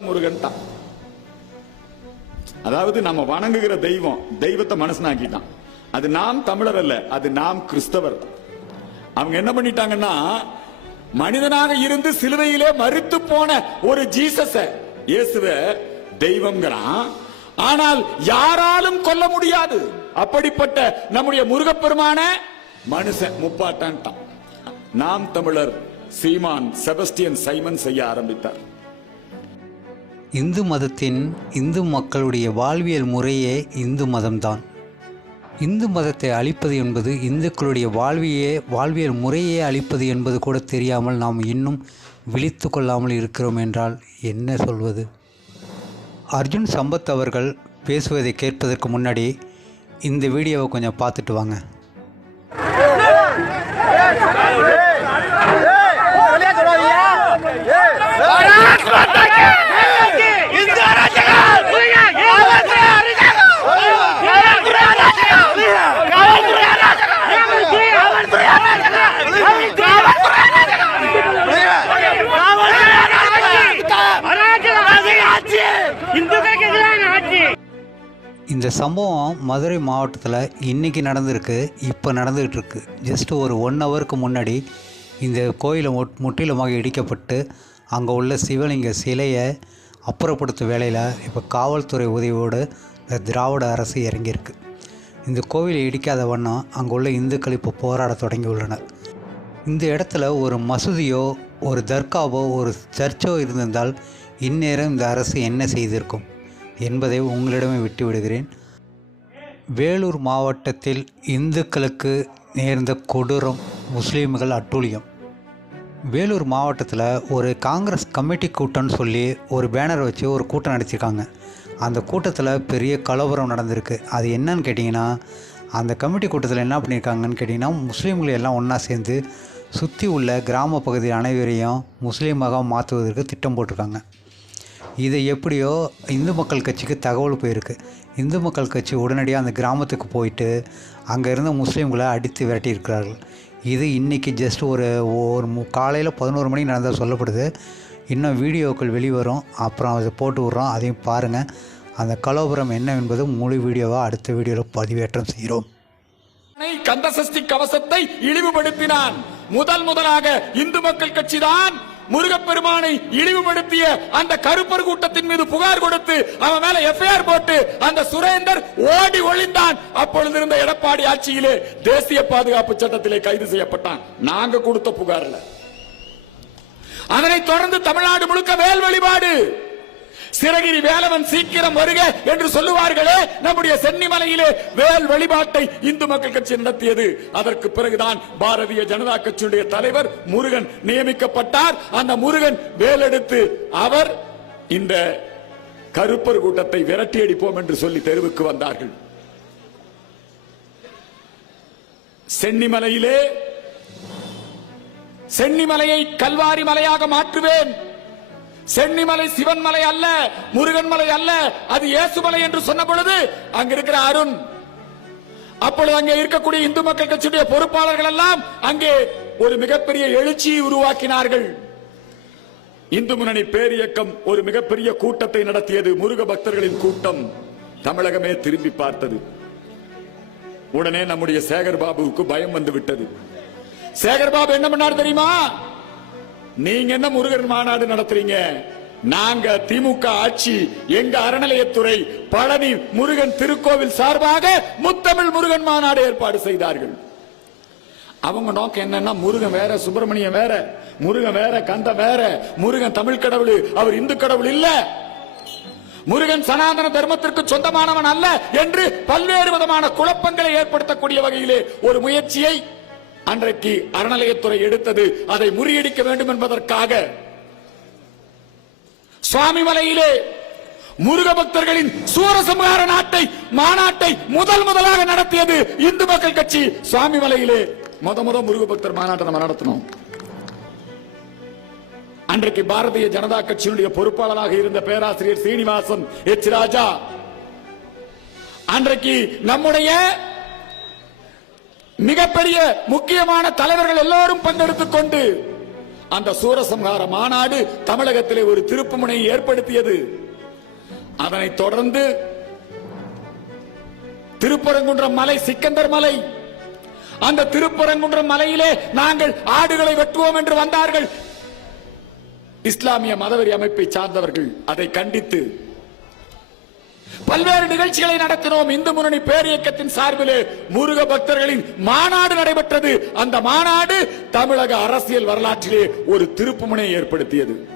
முருகன் தான். அதாவது நம்ம வணங்குகிற தெய்வம் தெய்வத்தை மனசனாக்கிட்டான். அது நாம் தமிழர் அல்ல அது நாம் கிறிஸ்தவர். அவங்க என்ன பண்ணிட்டாங்கன்னா மனிதனாக இருந்து சிலுவையிலே மறித்து போன ஒரு ஜீசஸ இயேசுவ தெய்வம்ங்கிறான். ஆனால் யாராலும் கொல்ல முடியாது. அப்படிப்பட்ட நம்முடைய முருகப்பெருமான மனுஷன் முப்பாட்டான் நாம் தமிழர் சீமான் செபஸ்டியன் சைமன் செய்ய ஆரம்பித்தார். இந்து மதத்தின் இந்து மக்களுடைய வாழ்வியல் முறையே இந்து மதம்தான் இந்து மதத்தை அழிப்பது என்பது இந்துக்களுடைய வாழ்வியே வாழ்வியல் முறையே அழிப்பது என்பது கூட தெரியாமல் நாம் இன்னும் விழித்து கொள்ளாமல் இருக்கிறோம் என்றால் என்ன சொல்வது அர்ஜுன் சம்பத் அவர்கள் பேசுவதை கேட்பதற்கு முன்னாடி இந்த வீடியோவை கொஞ்சம் பார்த்துட்டு வாங்க Yeah! இந்த சம்பவம் மதுரை மாவட்டத்தில் இன்றைக்கி நடந்திருக்கு இப்போ நடந்துகிட்டு இருக்கு ஜஸ்ட் ஒரு ஒன் ஹவருக்கு முன்னாடி இந்த கோயிலை முட் முற்றிலுமாக இடிக்கப்பட்டு அங்கே உள்ள சிவலிங்க சிலையை அப்புறப்படுத்தும் வேலையில் இப்போ காவல்துறை உதவியோடு இந்த திராவிட அரசு இறங்கியிருக்கு. இந்த கோவிலை இடிக்காத வண்ணம் அங்கே உள்ள இந்துக்கள் இப்போ போராட தொடங்கியுள்ளனர் இந்த இடத்துல ஒரு மசூதியோ ஒரு தர்காவோ ஒரு சர்ச்சோ இருந்திருந்தால் இந்நேரம் இந்த அரசு என்ன செய்திருக்கும்? என்பதை உங்களிடமே விட்டு விடுகிறேன் வேலூர் மாவட்டத்தில் இந்துக்களுக்கு நேர்ந்த கொடூரம் முஸ்லீம்கள் அட்டூழியம். வேலூர் மாவட்டத்தில் ஒரு காங்கிரஸ் கமிட்டி கூட்டம்னு சொல்லி ஒரு பேனர் வச்சு ஒரு கூட்டம் நடத்தியிருக்காங்க அந்த கூட்டத்தில் பெரிய கலவரம் நடந்திருக்கு. அது என்னன்னு கேட்டிங்கன்னா அந்த கமிட்டி கூட்டத்தில் என்ன பண்ணியிருக்காங்கன்னு கேட்டிங்கன்னா முஸ்லீம்கள் எல்லாம் ஒன்றா சேர்ந்து சுற்றி உள்ள கிராம பகுதி அனைவரையும் முஸ்லீமாக மாற்றுவதற்கு திட்டம் போட்டிருக்காங்க. இதை எப்படியோ இந்து மக்கள் கட்சிக்கு தகவல் போயிருக்கு. இந்து மக்கள் கட்சி உடனடியாக அந்த கிராமத்துக்கு போயிட்டு அங்கே இருந்த முஸ்லீம்களை அடித்து விரட்டியிருக்கிறார்கள் இது இன்றைக்கி ஜஸ்ட் ஒரு ஒரு மு காலையில் பதினோரு மணிக்கு நடந்தால் சொல்லப்படுது. இன்னும் வீடியோக்கள் வெளிவரும். அப்புறம் அதை போட்டு விட்றோம். அதையும் பாருங்கள் அந்த கலோபுரம் என்ன என்பது முழு வீடியோவாக அடுத்த வீடியோவில் பதிவேற்றம் செய்கிறோம். கந்தசஷ்டி கவசத்தை இழிவுபடுத்தினான். முதல் முதலாக இந்து மக்கள் கட்சி தான் முருகப்பெருமானை இழிவுபடுத்திய அந்த கருப்பர் கூட்டத்தின் மீது புகார் கொடுத்து அவன் மேல எஃப்ஐஆர் போட்டு அந்த சுரேந்தர் ஓடி ஒளிந்தான். அப்பொழுது இருந்த எடப்பாடி ஆட்சியிலே தேசிய பாதுகாப்பு சட்டத்திலே கைது செய்யப்பட்டான். நாங்க கொடுத்த புகார்ல. அதனைத் தொடர்ந்து தமிழ்நாடு முழுக்க வேல் வழிபாடு. சிறகிரி வேலவன் சீக்கிரம் வருக என்று சொல்லுவார்களே. நம்முடைய சென்னிமலையிலே வேல் வழிபாட்டை இந்து மக்கள் கட்சி நடத்தியது. அதற்கு பிறகுதான் பாரதிய ஜனதா கட்சியுடைய தலைவர் முருகன் நியமிக்கப்பட்டார். அந்த முருகன் வேலெடுத்து அவர் இந்த கருப்பர் கூட்டத்தை விரட்டி அடிப்போம் என்று சொல்லி தெருவுக்கு வந்தார்கள். சென்னிமலையிலே சென்னிமலையை கல்வாரி மலையாக மாற்றுவேன். சென்னிமலை சிவன் மலை அல்ல முருகன் மலை அல்ல அது இயேசுமலை என்று சொன்ன பொழுது அங்க இருக்கிற அருண் அப்பொழுது அங்கே இருக்கக்கூடிய இந்து மக்கள் கட்சியுடைய பொறுப்பாளர்கள் எல்லாம் அங்கே ஒரு மிகப்பெரிய எழுச்சியை உருவாக்கினார்கள். இந்து முன்னணி பேரியக்கம் ஒரு மிகப்பெரிய கூட்டத்தை நடத்தியது முருக பக்தர்களின் கூட்டம் தமிழகமே திரும்பி பார்த்தது. உடனே நம்முடைய சேகர் பாபுவுக்கு பயம் வந்து விட்டது. சேகர் பாபு என்ன பண்ணார் தெரியுமா? நீங்க என்ன முருகன் மாநாடு நடத்துறீங்க? நாங்க திமுக ஆட்சி எங்க அறநிலையத்துறை பழனி முருகன் திருக்கோவில் சார்பாக முத்தமிழ் முருகன் மாநாடு ஏற்பாடு செய்தார்கள். அவங்க நோக்கம் என்னன்னா முருகன் வேற சுப்பிரமணியம் வேற முருகன் வேற கந்த வேற முருகன் தமிழ் கடவுள் அவர் இந்து கடவுள் இல்ல. முருகன் சனாதன தர்மத்திற்கு சொந்தமானவன் அல்ல என்று பல்வேறு விதமான குழப்பங்களை ஏற்படுத்தக்கூடிய வகையிலே ஒரு முயற்சியை அன்றைக்கு அறநிலையத்துறை எடுத்தது அதை முறியடிக்க வேண்டும் என்பதற்காக சுவாமிமலையிலே முருக பக்தர்களின் சூரசம்ஹார நாட்டை மாநாட்டை முதல் முதலாக நடத்தியது இந்து மக்கள் கட்சி. சுவாமிமலையிலே முத முத முருக பக்தர் மாநாட்டை நம்ம நடத்தணும் அன்றைக்கு பாரதிய ஜனதா கட்சியினுடைய பொறுப்பாளராக இருந்த பேராசிரியர் சீனிவாசன் எச். ராஜா அன்றைக்கு நம்முடைய மிகப்பெரிய முக்கியமான தலைவர்கள் எல்லோரும் பங்கெடுத்துக் கொண்டு அந்த சூரசம்ஹார மாநாடு தமிழகத்திலே ஒரு திருப்புமுனை ஏற்படுத்தியது. அதனை தொடர்ந்து திருப்பரங்குன்றம் மலை சிக்கந்தர் மலை. அந்த திருப்பரங்குன்றம் மலையிலே நாங்கள் ஆடுகளை வெட்டுவோம் என்று வந்தார்கள். இஸ்லாமிய மதவெறி அமைப்பை சார்ந்தவர்கள் அதை கண்டித்து பல்வேறு நிகழ்ச்சிகளை நடத்தினோம். இந்து முன்னணி பேரியக்கத்தின் சார்பிலே முருக பக்தர்களின் மாநாடு நடைபெற்றது. அந்த மாநாடு தமிழக அரசியல் வரலாற்றிலே ஒரு திருப்புமுனை ஏற்படுத்தியது.